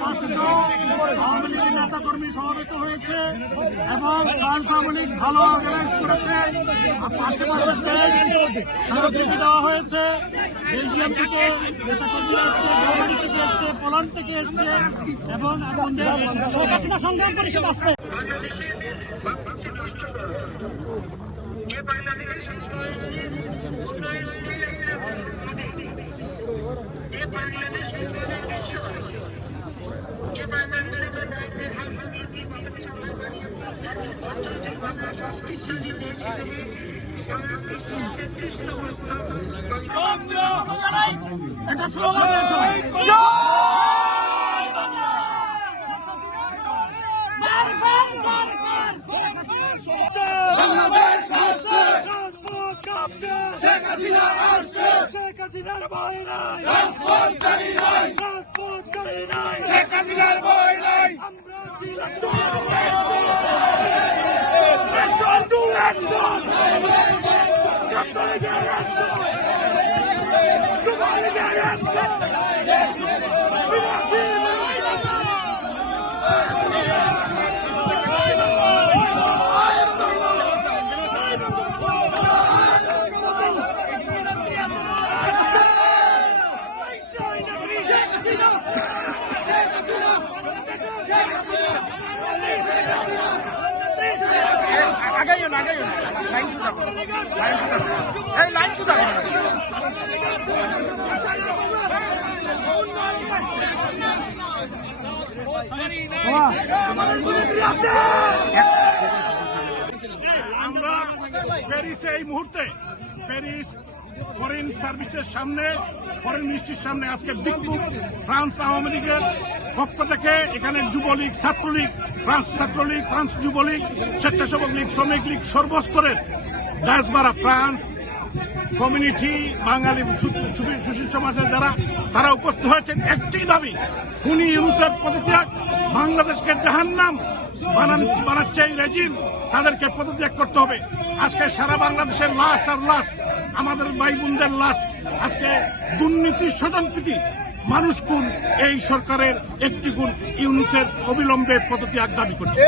পাঁচশো আওয়ামী লীগের নেতা কর্মী হয়েছে এবং ফ্রান্স আওয়ামী ভালো অর্গানাইজ করেছে পাশে দেশ স্মারকলিপি দেওয়া হয়েছে বেলজিয়াম থেকে নেতা জার্মানি থেকে এসছে এবং আমাদের শেখ হাসিনা সংগ্রাম পরিষদ আসছে বাংলাদেশের ভাবমূর্তি নষ্ট করা যে বাংলাদেশ উন্নয়নের একটা যে বাংলাদেশ উন্নয়নের বিশ্ব যে বাংলাদেশের দায়িত্বের হাত নিয়েছে বাংলাদেশ আমরা বানিয়েছি অর্থনৈতিক বাংলা শক্তিশালী দেশ হিসেবে সারা বিশ্বের তেত্রিশতম স্থান এটা স্লোগান দিয়েছে বাংলাদেশ আসছে রাজপথ কাঁপছে শেখ হাসিনা আসছে। শেখ হাসিনার ভয় নাই রাজপথ আমরা অ্যাকশন আগাইও না লাইন সুদা করো। লাইন সুদা এই লাইন সুদা করো। আমরা প্যারিসে এই মুহূর্তে প্যারিস ফরেন সার্ভিসের সামনে, ফরেন মিনিস্ট্রির সামনে আজকে বিক্ষোভ ফ্রান্স আওয়ামী লীগের পক্ষ থেকে। এখানে যুবলীগ, ছাত্রলীগ, ফ্রান্স ছাত্রলীগ, ফ্রান্স যুবলীগ, স্বেচ্ছাসেবক লীগ, শ্রমিক লীগ, সর্বস্তরের ডায়াসবারা ফ্রান্স কমিউনিটি, বাঙালি সুশীল সমাজের যারা, তারা উপস্থিত হয়েছেন। একটি দাবি, খুনি ইউনুসের পদত্যাগ, বাংলাদেশকে জাহান্নাম বানাচ্ছে এই রেজিম, তাদেরকে পদত্যাগ করতে হবে। আজকে সারা বাংলাদেশের লাশ আর লাশ আমাদের ভাই বোনদের লাশ আজকে দুর্নীতির স্বজনপ্রীতি মানুষ কোন এই সরকারের একটি গুণ ইউনুসের অবিলম্বে পদ্ধতি আগ দাবি করছে